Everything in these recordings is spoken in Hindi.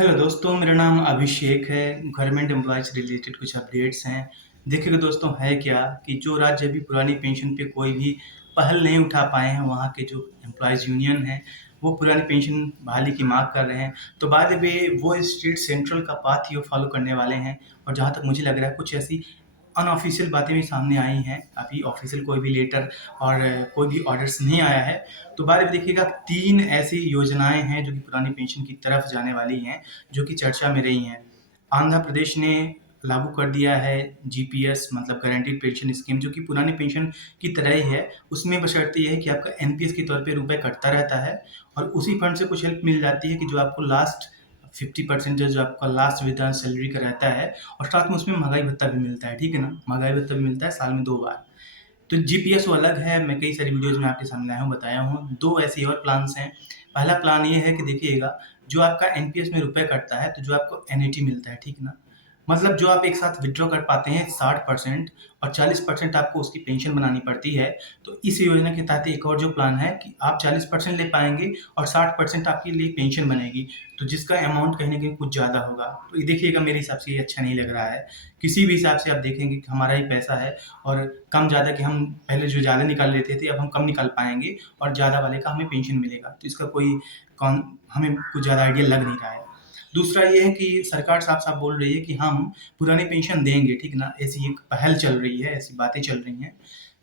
हेलो दोस्तों, मेरा नाम अभिषेक है। गवर्नमेंट एम्प्लॉय से रिलेटेड कुछ अपडेट्स हैं। देखिएगा दोस्तों, है क्या कि जो राज्य अभी पुरानी पेंशन पे कोई भी पहल नहीं उठा पाए हैं, वहाँ के जो एम्प्लॉयज़ यूनियन हैं, वो पुरानी पेंशन बहाली की माँग कर रहे हैं। तो बाय द वे वो स्टेट सेंट्रल का पाथ ही फॉलो करने वाले हैं और जहाँ तक मुझे लग रहा है कुछ ऐसी अनऑफ़िशियल बातें भी सामने आई हैं। अभी ऑफ़िशियल कोई भी लेटर और कोई भी ऑर्डर्स नहीं आया है। तो बारे में देखिएगा 3 ऐसी योजनाएँ हैं जो कि पुरानी पेंशन की तरफ जाने वाली हैं, जो कि चर्चा में रही हैं। आंध्र प्रदेश ने लागू कर दिया है जीपीएस मतलब गारंटीड पेंशन स्कीम, जो कि पुरानी पेंशन की तरह ही है। उसमें बशर्ते ये है कि आपका एनपीएस के तौर पे रुपए कटता रहता है और उसी फंड से कुछ हेल्प मिल जाती है कि जो आपको लास्ट 50% जो आपका लास्ट विथड्रॉ सैलरी का रहता है और साथ में उसमें महँगाई भत्ता भी मिलता है, ठीक है ना? महँगाई भत्ता भी मिलता है साल में 2 बार। तो जीपीएस वो अलग है, मैं कई सारी वीडियोज़ में आपके सामने आया हूँ, बताया हूँ। 2 ऐसे और प्लान्स हैं। पहला प्लान ये है कि देखिएगा, जो आपका एनपीएस में रुपए कटता है, तो जो आपको एन्युटी मिलता है, ठीक है ना? मतलब जो आप एक साथ विथड्रॉ कर पाते हैं 60% और 40% आपको उसकी पेंशन बनानी पड़ती है। तो इस योजना के तहत एक और जो प्लान है कि आप 40% ले पाएँगे और 60% आपके लिए पेंशन बनेगी, तो जिसका अमाउंट कहीं न कहीं कुछ ज़्यादा होगा। तो ये देखिएगा, मेरे हिसाब से ये अच्छा नहीं लग रहा है। किसी भी हिसाब से आप देखेंगे कि हमारा ही पैसा है और कम ज़्यादा कि हम पहले जो ज़्यादा निकाल लेते थे, अब हम कम निकाल पाएँगे और ज़्यादा वाले का हमें पेंशन मिलेगा। तो इसका कोई कौन हमें कुछ ज़्यादा आइडिया लग नहीं रहा है। दूसरा ये है कि सरकार साफ-साफ बोल रही है कि हम पुरानी पेंशन देंगे, ठीक ना? ऐसी एक पहल चल रही है, ऐसी बातें चल रही हैं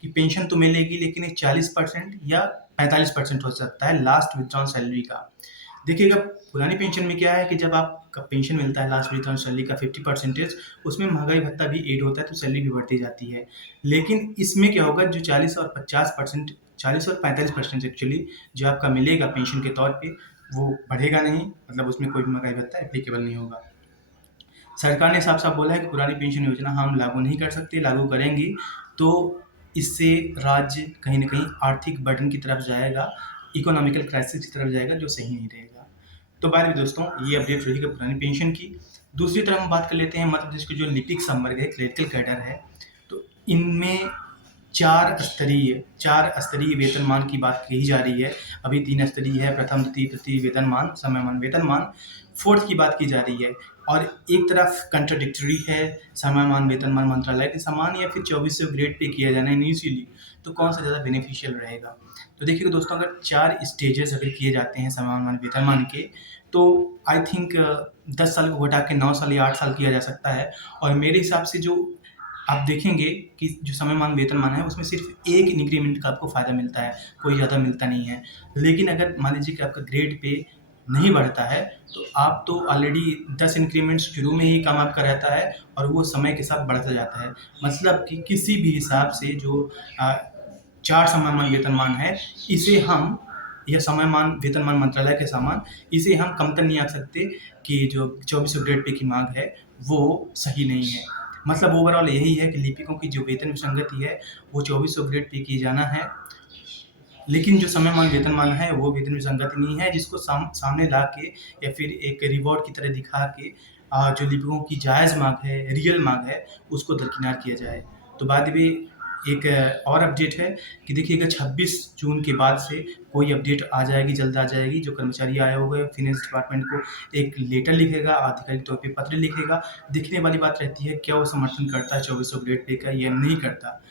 कि पेंशन तो मिलेगी लेकिन एक 40% या 45% हो सकता है लास्ट विथड्रॉन सैलरी का। देखिएगा, पुरानी पेंशन में क्या है कि जब आपका पेंशन मिलता है लास्ट विथड्रॉन सैलरी का 50% उसमें महँगाई भत्ता भी ऐड होता है, तो सैलरी भी बढ़ती जाती है। लेकिन इसमें क्या होगा, जो 40 और 50% 40 और 45% एक्चुअली जो आपका मिलेगा पेंशन के तौर पे, वो बढ़ेगा नहीं, मतलब उसमें कोई भी महँगाई भत्ता एप्लीकेबल नहीं होगा। सरकार ने साफ-साफ बोला है कि पुरानी पेंशन योजना हम लागू नहीं कर सकते, लागू करेंगी तो इससे राज्य कहीं न कहीं आर्थिक बर्डन की तरफ जाएगा, इकोनॉमिकल क्राइसिस की तरफ जाएगा, जो सही नहीं रहेगा। तो बाय द वे दोस्तों, ये अपडेट रही है पुरानी पेंशन की। दूसरी तरफ हम बात कर लेते हैं मध्य प्रदेश के जो लिपिक संवर्ग है, क्लेरिकल कैडर है, तो इनमें 4 स्तरीय वेतनमान की बात कही जा रही है। अभी 3 स्तरीय है, प्रथम, द्वितीय, तृतीय वेतनमान, समयमान वेतनमान। 4th की बात की जा रही है और एक तरफ कंट्राडिक्टरी है, समयमान वेतनमान मंत्रालय के समान या फिर 2400 ग्रेड पे किया जाना है इनिशियली, तो कौन-सा ज़्यादा बेनिफिशियल रहेगा? तो देखिए दोस्तों, अगर 4 स्टेजेस अगर किए जाते हैं समयमान वेतनमान के, तो आई थिंक 10 साल को घटा के 9 साल या 8 साल किया जा सकता है और मेरे हिसाब से जो आप देखेंगे कि जो समयमान वेतनमान है, उसमें सिर्फ़ एक इंक्रीमेंट का आपको फ़ायदा मिलता है, कोई ज़्यादा मिलता नहीं है। लेकिन अगर मान लीजिए कि आपका ग्रेड पे नहीं बढ़ता है, तो आप तो ऑलरेडी 10 इंक्रीमेंट्स शुरू में ही कम आपका रहता है और वो समय के साथ बढ़ता जाता है। मतलब कि किसी भी हिसाब से जो अ, 4 समयमान वेतनमान है, इसे हम या समयमान वेतनमान मंत्रालय के समान, इसे हम कमतर नहीं आँक सकते कि जो 2400 ग्रेड पे की माँग है, वो सही नहीं है। मतलब ओवरऑल यही है कि लिपिकों की जो वेतन विसंगति है, वो 2400 ग्रेड पे किए जाना है। लेकिन जो समयमान वेतनमान है, वो वेतन विसंगति नहीं है, जिसको सामने ला के या फिर एक रिवॉर्ड की तरह दिखा के जो लिपिकों की जायज़ माँग है, रियल माँग है, उसको दरकिनार किया जाए। तो बाद में एक और अपडेट है कि देखिएगा, 26 जून के बाद से कोई अपडेट आ जाएगी, जल्द आ जाएगी। जो कर्मचारी आयोग है, फाइनेंस डिपार्टमेंट को एक लेटर लिखेगा, आधिकारिक तौर पे पत्र लिखेगा। देखने वाली बात रहती है, क्या वो समर्थन करता है 2400 ग्रेड पे का या नहीं करता।